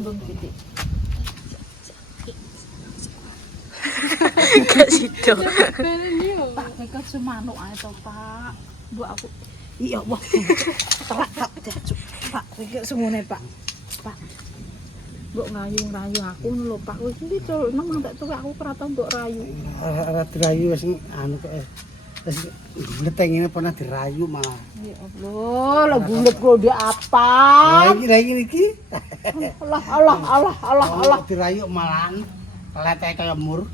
ambung titik. Sido. Pak, kek semanuk ae to, Pak. Mbok aku iya wah. Pak, Pak, kek semune, Pak. Pak. Mbok ngayu-ngayu aku lho, Pak. Wis iki nang tak tuwek aku ora tau mbok rayu. Ora dirayu wis anu kok. Wis ngetengine pernah dirayu malah. Ya Allah, lah bulet kok dia apa? Lagi iki. Allah. Dirayu malahan leteke kaya mur.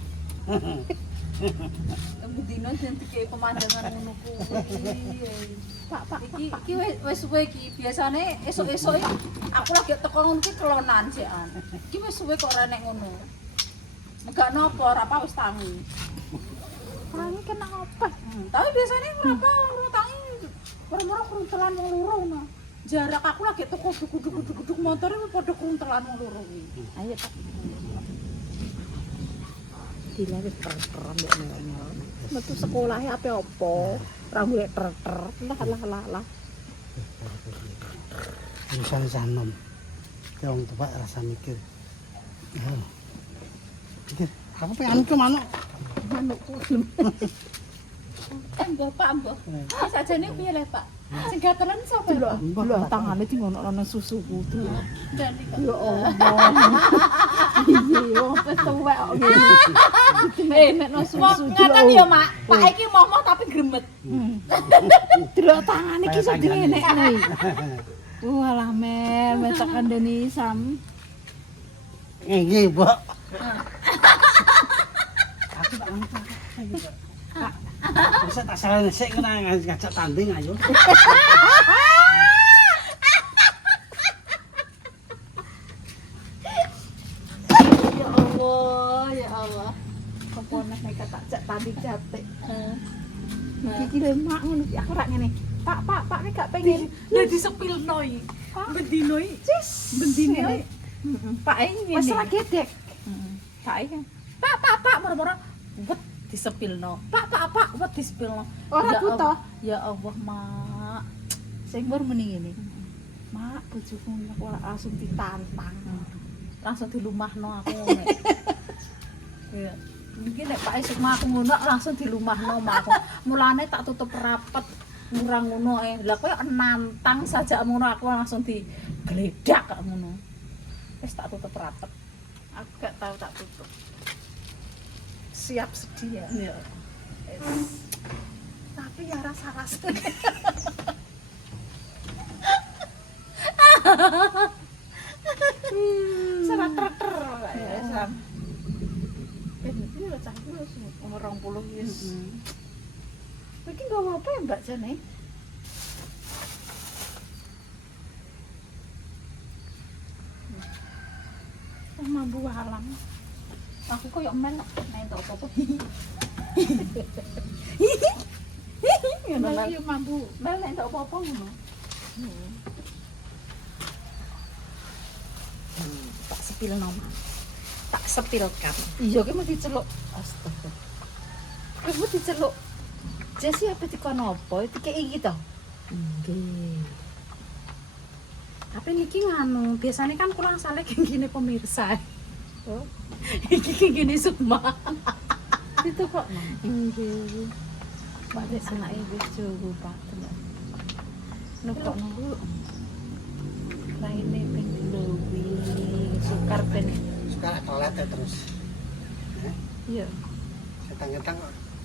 Bedino sing dikek pemandangan ngono kuwi. Pak, iki wis suwe iki. Biasane esuk-esuk aku lagi teko ngono ki kelonan sekan. Iki wis suwe kok ora nek ngono. Enggak nopo, ora apa wis tangi. Tangi kena apa? Tapi biasane ora tangi. Ora kruntelan wong loro ngono. Jarak aku lagi teko duk motor wis padha kruntelan wong loro kuwi. Ayo Pak. Gila wis ter-teran mbok melok. Metu sekolahe ape opo? Rambut ter-ter. Lah. Bisa sanom. Ya wong tuwa rasa mikir. Mikir, aku pengen ke mana? Manukku. Mbok. Wis ajane piye le, Pak? Sing gatelan sapa? Lho, tangane di ngono nang susuku tuh. Dan iki. Ya Allah. Iya, wis tuwek kok ngene. Nek no susu. Ngaten ya, Mak. Pak iki moh tapi gremet. Delok tangane iki iso dingenekne. Walah mel tekan Deni Sam. Nggih, Mbok. Aku tak ngerti. Pak. Bisa tak salah sik kena ngajak tanding ayo. Ya Allah. Keponak nek tak jak tanding jate. Iki lho mak ngono iki aku rak ngene. Pak nek gak pengen lho disepilno iki. Bendino iki. Bendino. Pak iki ngene. Wis ra gedek. Pak iki. Pak moro-moro wet disepilno. Pak wet disepilno. Ora buta. Ya Allah, Mak. Sing mbur meni ngene. Mak, bojoku ora langsung ditantang. Langsung dilumahno aku ngene. Ya. Mungkin nek Pak esuk mah aku ngono langsung dilumahno mak aku. Mulane tak tutup rapet ngurang ngono Lah koyo nantang saja ngono aku langsung digledak kok ngono. Wis tak tutup rapet. Aku gak tahu tak tutup. Siap sedia. Ya. Tapi ya rasa-rasane. Serat ter ya Sam. Iki lho cah iki wis umur 20 wis. Iki nggawa apa ya Mbak jane? Mambu halang. Aku koyo melok nek entuk apa-apa. Ngono yo mambu. Mel nek entuk apa-apa ngono. Tak sepilno. Tak sepilkan. Iya ki mesti celuk. Astaga. Wis mesti celuk. Jesi apa dikono apa? Dikeki iki to. Nggih. Tapi niki nganu, biasanya kan kurang saleh gini pemirsa. Oh. Iki gini semua. Itu kok. Nggih. Pak dek anake wis jowo Pak. Nukok nunggu. Raine ping glowi, sukar ben. Sekarang telat ya terus. Iya. Ketang-ketang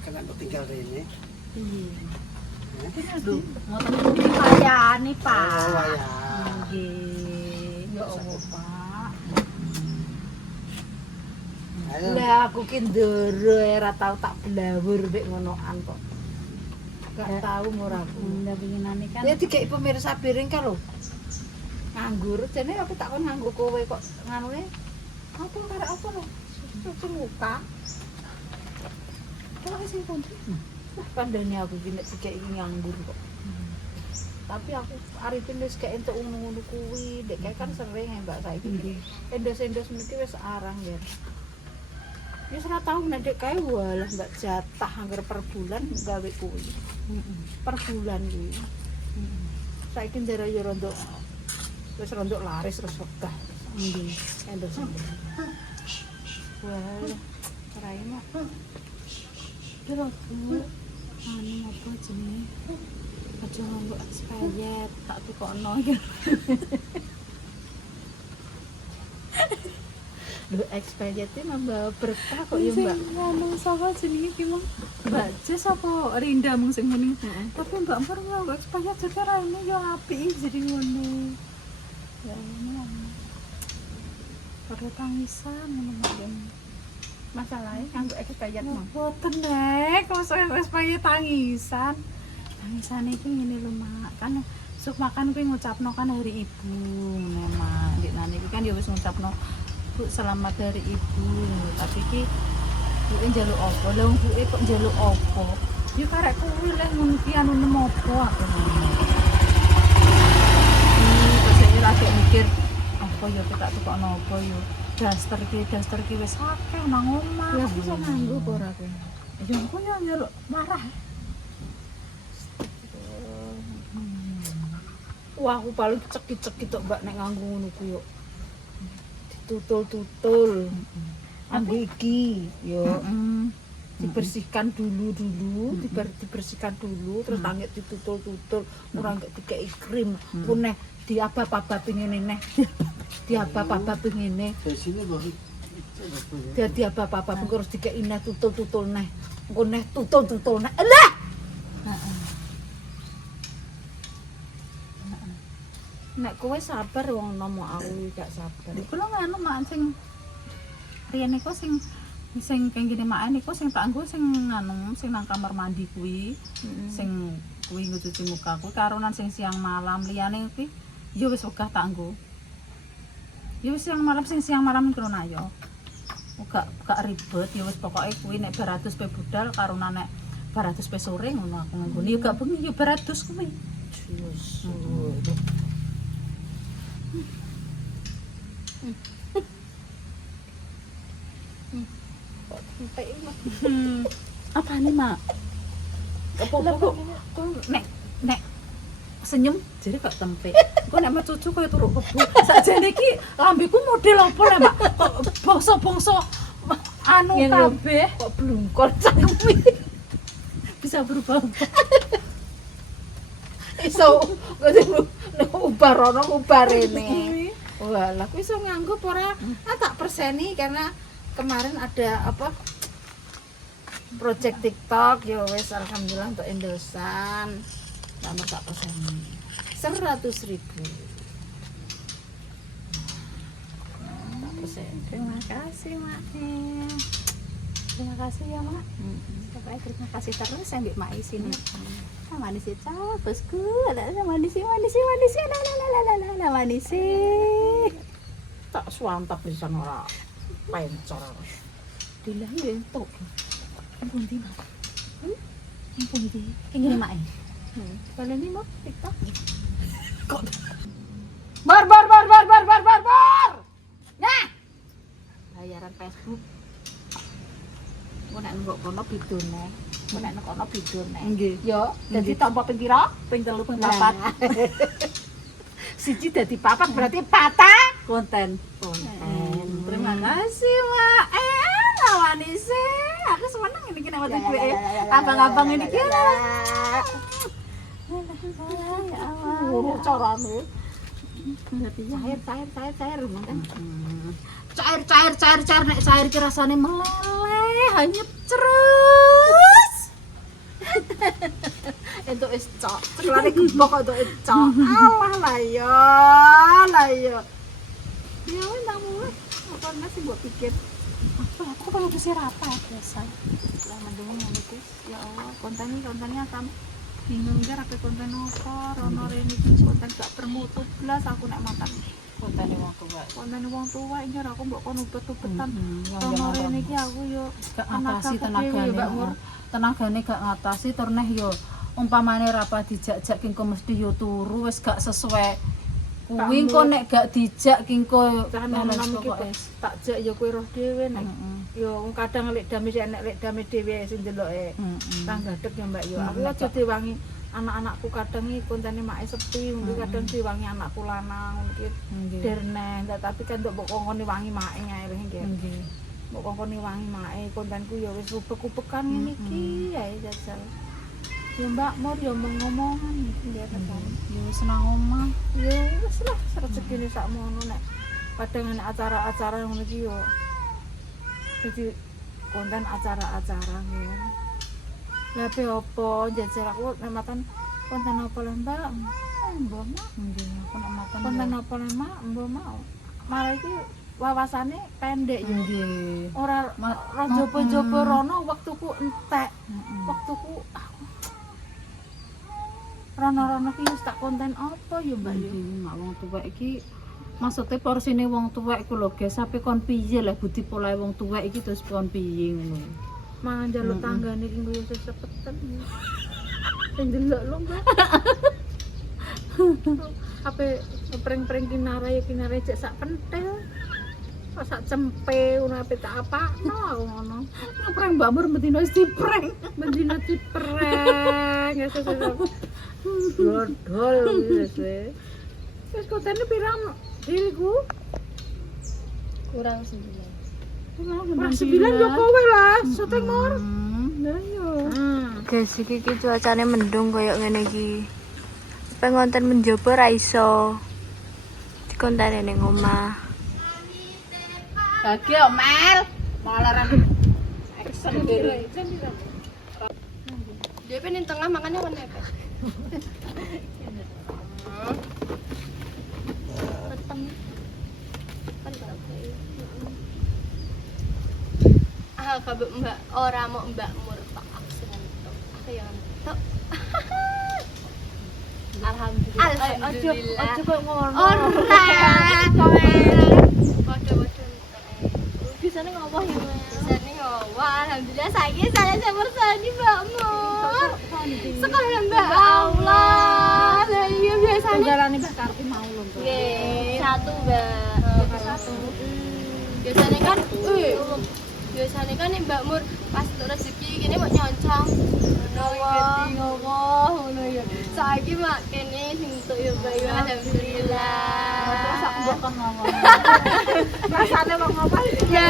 kena tinggal rene. Iya. Aduh, ngoten iki layani, Pak. Oh, ya. Nggih. Ya Allah, Pak. Ayo. Lah aku ki ndoro ora tau tak blawur mek ngonoan kok. Gak tau ora aku. Lah pinginane kan. Ya dikeki pemirsa piring kan lho. Nganggur, jane aku tak kon nganggo kowe kok nganune. Apa karek apa lho? Cuci muka. Kok sing pundi? Wah, kandhane aku iki nek dikeki nganggur kok. Tapi aku aripin wis gak entuk ngono kuwi. Dek kan sering ya Mbak saiki. Endos-endos mriki wis arang ya. Wis ora tau nek dek kae walah Mbak jatah anggar per bulan gawe kuwi. Per bulan kuwi. Saiki njero yo rondok wis rondok laris terus wegah. Ndi? Endorse. Wah, keren mak. Kira Bu, anu apa jenenge? Aja nganggo expired, tak tukokno iki. Lho expired itu nambah berkah kok ya, Mbak. Ngomong saka jenenge ki mong. Mbak Jess apa Rinda mung sing muni. Tapi Mbak Mur nganggo expired jadi raine yo apik jadi ngono. Ya ngono. Pada tangisan ngono Mbak. Masalahnya nganggo expired mah. Boten nek, mosok expired tangisan. Tangisan iki ngene lho Mak, kan suk makan kuwi ngucapno kan hari ibu ngene Mak. Dik nane iki kan ya wis ngucapno Bu selamat dari ibu. Tapi iki buke njaluk apa? Lah wong buke kok njaluk apa? Ya karek kuwi leh ngono ki anu nemu apa aku ngono. Terus saya lagi mikir apa ya tak tukokno apa ya. Daster ki wis akeh nang omah. Ya aku iso nganggo apa ora aku? Ya aku ya njaluk marah. Wah, aku paling cekik-cekik tok Mbak nek nganggo ngono ku yo. Ditutul-tutul. Ambil iki yo. Dibersihkan dulu, dibersihkan dulu, terus tangek ditutul-tutul, ora nggak dikei krim. Ku neh diapa-apa pengene neh. Diapa-apa pengene. Dari sini baru. Dadi apa-apa pun harus dikei neh tutul-tutul neh. Engko neh tutul-tutul neh. Lah. Nek kowe sabar wong nomo aku gak sabar. Iku lho ngono mak sing riyen iku sing kang gene mak niku sing tak nggo sing anu sing nang kamar mandi kuwi. Sing kuwi nggo cuci muka kuwi karonan sing siang malam liyane kuwi ya wis wegah tak nggo. Ya wis siang malam iku lho yo. Gak ribet ya wis pokoke kuwi nek 200 pe budal karonan nek 200 pe sore ngono aku nggone ya gak bengi ya 200 kuwi. Yes. Apa nih mak? Apa nek senyum jadi gak tempe. Kok nek mak cucu koyo turu kebu. Sakjane iki lambeku model apa lah mak? Kok bongso-bongso anu kabeh Kok blungkol cangkeme. bisa berubah. Iso ubar rene. Walah, kuwi iso nganggo apa ora? Tak perseni karena kemarin ada apa? Project TikTok ya wis alhamdulillah untuk endorsan. Nomor tak perseni. 100.000. Terima kasih mak. Terima kasih ya mak. Pokoknya terima kasih terus ya Mbak Mak sini. Manis ya bosku, ada manis la manis. Tak suantap bisa ora pencor. Dilah ya entuk. Ampun di mak. Ampun di. Ini mak. Kalau ini mau TikTok. Kok bar. Nah. Bayaran Facebook. Kok nek nggak kono bidone. Kok nek kono bidone. Nggih. Yo, dadi tambah ping pira? Ping 3 ping 4. Siji dadi 4 berarti patah Konten. Terima kasih, Mak. Manis. Aku seneng ini kena waktu gue. Abang-abang ini kira. Ya Allah. Carane. Cair kan. Cair nek cair ki rasane meleleh, hanyut terus. Entuk wis cok. Ceklane gembok kok entuk cok. Alah lah ya. Ya wis nang mulai. Apa masih mbok pikir. Aku kalau bersih apa biasa. Lah mendung ngene Gus. Ya Allah, kontennya tam bingung gar apa konten apa, rono rene iki konten gak bermutu blas aku nek makan. Kontane wong tua. Konten wong tua iki aku mbok kono ubet-ubetan. Yang Rono rene iki aku yo gak ngatasi tenagane. Mbak Mur. Tenagane gak ngatasi tur neh yo umpamane ra pa dijak-jak kengko mesti yo turu wis gak sesuai. Kuwi kok nek gak dijak kengko Jangan iki tak jak yo kowe roh dhewe nek. Yo kadang lek dame sik enek lek dame dhewe sing deloke. Tanggadeg ya Mbak yo. Aku aja diwangi anak-anakku kadang iki koncane mak sepi, mungkin kadang diwangi anakku lanang mungkin derne, tapi kan mbok kongkon wangi mak ngae nggih. Nggih. Mbok kongkon wangi mak koncanku ya wis rubek-rubekan ngene iki ya jajal. Ya Mbak Mur ya ngomongan iki nggih tekan. Ya wis nang omah. Ya wis lah rezekine sakmono nek kadang ana acara-acara ngono iki yo. Jadi konten acara-acara ya. Lah pe opo jajal aku nek makan konten apa lah Mbak? Mbok mah Nggih, aku nek makan. konten apa lah Mbak? Mbok mau. Malah iki wawasane pendek yo. Nggih. Ora jopo-jopo rono waktuku entek. Waktuku rono-rono ki wis tak konten apa ya Mbak yo. Mak wong tuwek iki maksudnya porsine wong tuwek iku lho guys, sampe kon piye lah budi polahe wong tuwek iki terus kon piye ngono. Mangan njaluk tanggane iki nggo sesepetan. Sing delok lho Mbak. Ape pring-pring kinare cek sak pentel. Sak cempe ngono ape tak apakno aku ngono. Ngeprank Mbak Mur mendino wis diprank. Mendina dipreng ya sesuk. Dodol wis wis. Wis kontene pirang diriku? Kurang 9. Kurang 9 yo kowe lah, syuting Mur. Lah yo. Guys, iki cuacane mendung koyo ngene iki. Pengonten menjobo ra iso. Dikontene ning omah. Lagi yo Mel. Malaran action dhewe. Dia pengen tengah makannya warna apa? Peteng. Kan kabeh Mbak ora mau Mbak Mur Pak Aksen entuk. Aku yang entuk. Alhamdulillah. Ojo kok ngono. Ora. Padha-padha entuk. Bisane ngopo ya Mas? Bisane ngowo. Alhamdulillah saiki saya bersani Mbak Mur. Sekolah Mbak Allah. Lah iya biasanya Tunggalane Mbak Karti mau lho. nggih, satu Mbak. Satu. Biasanya kan biasanya kan nih Mbak Mur pas untuk rezeki gini mau nyoncong ngono ya saiki mak kene sing entuk ya Mbak ya alhamdulillah Terus aku mbok kon ngomong. Rasane wong apa? ya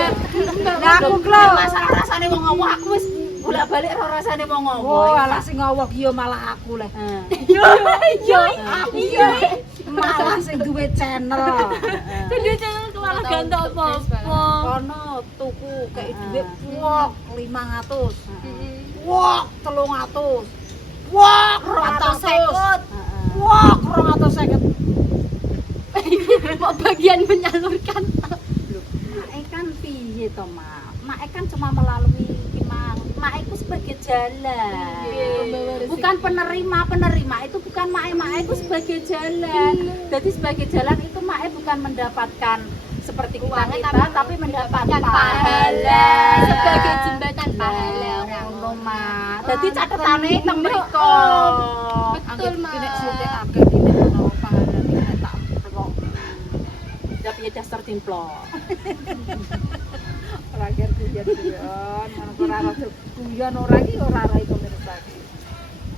Lah aku klo. Masalah rasane wong ngowo aku wis bolak-balik ro rasane wong ngowo. Oh, alah sing ngowok iki yo malah aku leh. yo Iya. Malah sing duwe channel. dia jangan malah ganteng apa-apa Kono tuku kayak duwe wok 500. Wok 300. Wok 250. Wok 250. mau bagian menyalurkan Mak kan piye to, Mak? Mak kan cuma melalui gimana? Mak itu sebagai jalan. Bukan penerima itu bukan mak itu sebagai jalan. Jadi sebagai jalan itu mak bukan mendapatkan seperti kita, tapi mendapatkan pahala sebagai jembatan pahala ngono, Mak. Jadi catetane teng mriko. betul Mak Nek sute akeh dine ono pahalane tak pelok. Ya piye dasar timplok. Terakhir guyon, ora guyon ora iki ora iso mirsani.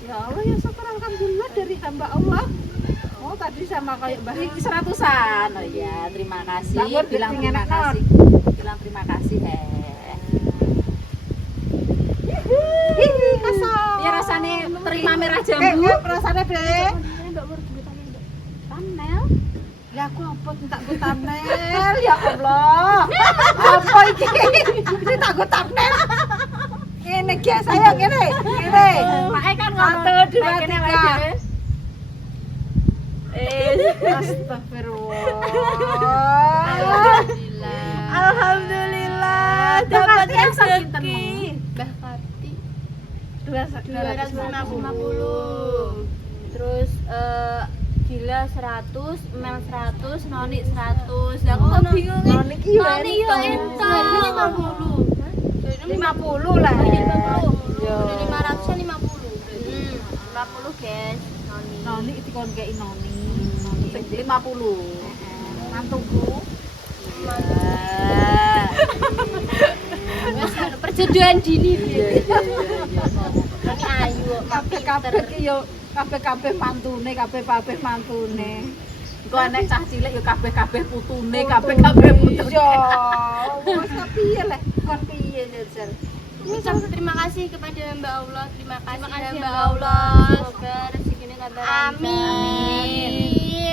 Ya Allah ya syukur alhamdulillah dari hamba Allah. Oh tadi sama kayak Mbak Ini 100-an. Oh iya, terima kasih. Mbak Mur Bilang pengen terima ekor. kasih. Bilang terima kasih, Hihi kasar. Ya rasane terima merah jambu. Rasane Dek. Mbak Mur duitane Mbak Thumbnail. Ya aku apa tak go thumbnail ya Allah. Apa iki? Iki tak go thumbnail. Ini guys saya ngene. Ngene. Mak kan Satu, dua, kene tiga. wae dhewe. Astagfirullah. Alhamdulillah dapat rezeki. Mbah Karti 250. 250 terus Gila 100, Mel 100, Noni 100 lah kok bingung Noni ki yo Noni yo entar 50 lah. Yo 500 nya 50 50 guys Noni Noni dikon kei Noni. Noni 50. Mantuku. wes perjodohan dini Noni ayu Kabeh-kabeh ki yo kabeh mantune, kabeh mantune. Engko enek cah cilik ya kabeh putune, kabeh putune. Iya. Wes piye lek kon piye Jajal? Ucap terima kasih kepada Mbak Allah. Terima kasih ya Mbak Allah. Semoga rezekinya tambah lancar. Amin.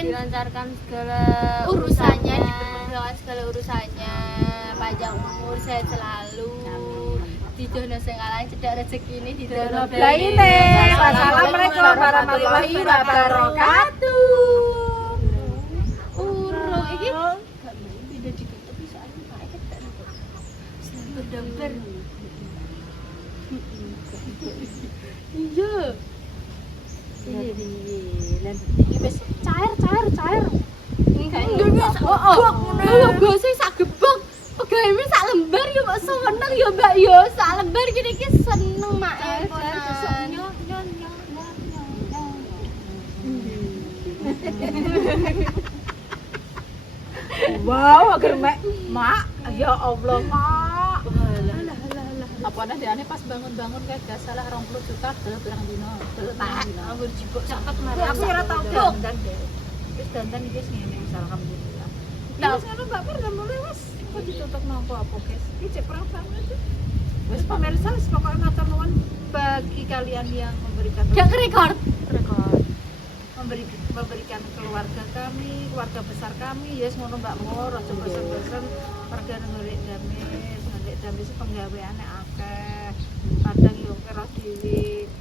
Dilancarkan segala urusannya, dipermudah segala urusannya. Panjang umur, sehat selalu. Didono sing alang cedak rezekine didono Blaine. Wassalamualaikum warahmatullahi wabarakatuh. Urung iki tidak ditutup soalnya Pak Eket tak berdamper. Iya. Lan iki wis cair. Lho biasa sak gebok. Pegawe sak lembar yo kok seneng yo Mbak yo. Sak lembar gini iki seneng mak. Wow, agar mak, ya Allah mak. Apa nih diane pas bangun-bangun kayak gak salah 20 juta delok pirang dino. Delok tang dino. Aku jipuk caket Aku ora tau dandan deh. Wis dandan iki ngene wis alhamdulillah. Tau. Wis ngono Mbak Pir udah mulai wis. Kok ditutup nopo apa guys? Iki cek perang banget. Wis pemirsa wis pokoknya matur nuwun bagi kalian yang memberikan gak rekor. memberikan keluarga kami, keluarga besar kami, yes ngono Mbak Mur, aja bosen-bosen pergi ngelik damis penggaweane akeh. Kadang yo kira dhewe.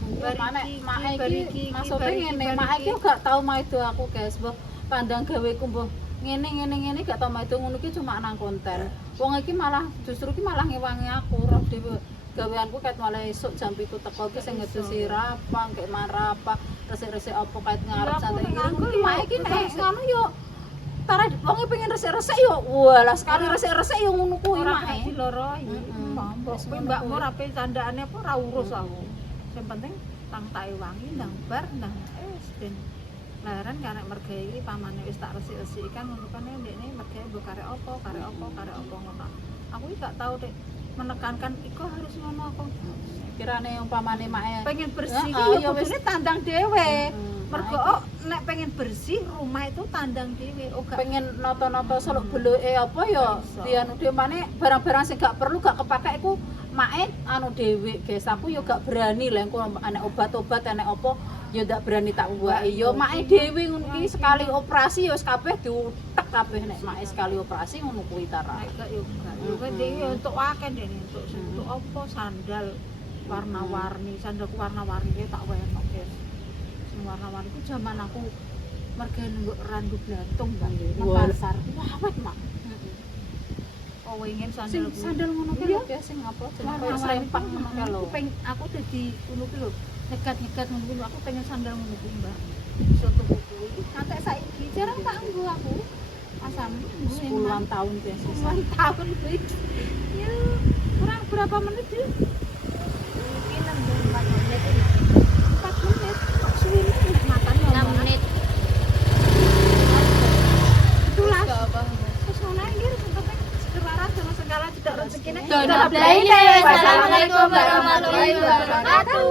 Mak iki maksudnya ngene, mak iki gak tau maido aku guys, mbah pandang gaweku mbah ngene gak tau maido ngono iki cuma nang konten. Wong iki malah justru iki malah ngewangi aku, roh dhewe gaweanku ket malah esuk jam 7 teko ki sing ngedusi rapang kek marapa resik-resik apa kait ngarep santai iki mak iki nek ngono yo tara wong pengen resik-resik yo walah sekali resik-resik yo ngono kuwi ora mak diloroi. Mbok Mbak Mur ape candhaane apa ora urus aku. Sing penting tang tak wangi ndang bar ndang es ben laran karek mergawe iki pamane wis tak resik-resik kan ngono kan ndekne mergawe mbok karek apa ngono. Aku iki gak tau Dek menekankan iku harus ngono aku. kirane umpamane mak Pengen bersih ya ya wis kudune tandang dhewe. Mergo nek pengen bersih rumah itu tandang dhewe. Oh gak pengen noto-noto seluk beluke apa ya dianu dhewe maneh barang-barang sing gak perlu gak kepake iku mae anu dhewe guys aku ya gak berani lha engko anek obat-obat enek apa ya ndak berani tak uwaki ya mae dhewe ngono ki sekali operasi ya wis kabeh diutek kabeh nek mae sekali operasi ngono kuwi tara nek gak yo gak. Yo kan dhewe untuk akeh dene untuk apa sandal warna-warni, sandalku warna-warni tak wenok guys. Sing warna-warni ku zaman aku mergane nggo randu blantung Mbak nang pasar. Wah, awet Mak. Oh, ingin sing sandal sandal ngono ki lho ya sing apa jenenge serempang ngono ki lho aku dadi ngono ki lho nyegat-nyegat ngono aku pengen sandal ngono ki Mbak. Iso tuku kuwi. Kantek saiki jarang tak nggo aku. Asam 10-an tahun ya sisa 10 tahun kuwi. Ya, kurang berapa menit sih? Mungkin 4 menit. 4 menit. Kok suwi nek makan ya. 6 menit. Itulah. Gak apa. Terus ngono iki penting segeraran sama segala tidak rezekine. Dono Blaine. Wassalamualaikum warahmatullahi wabarakatuh.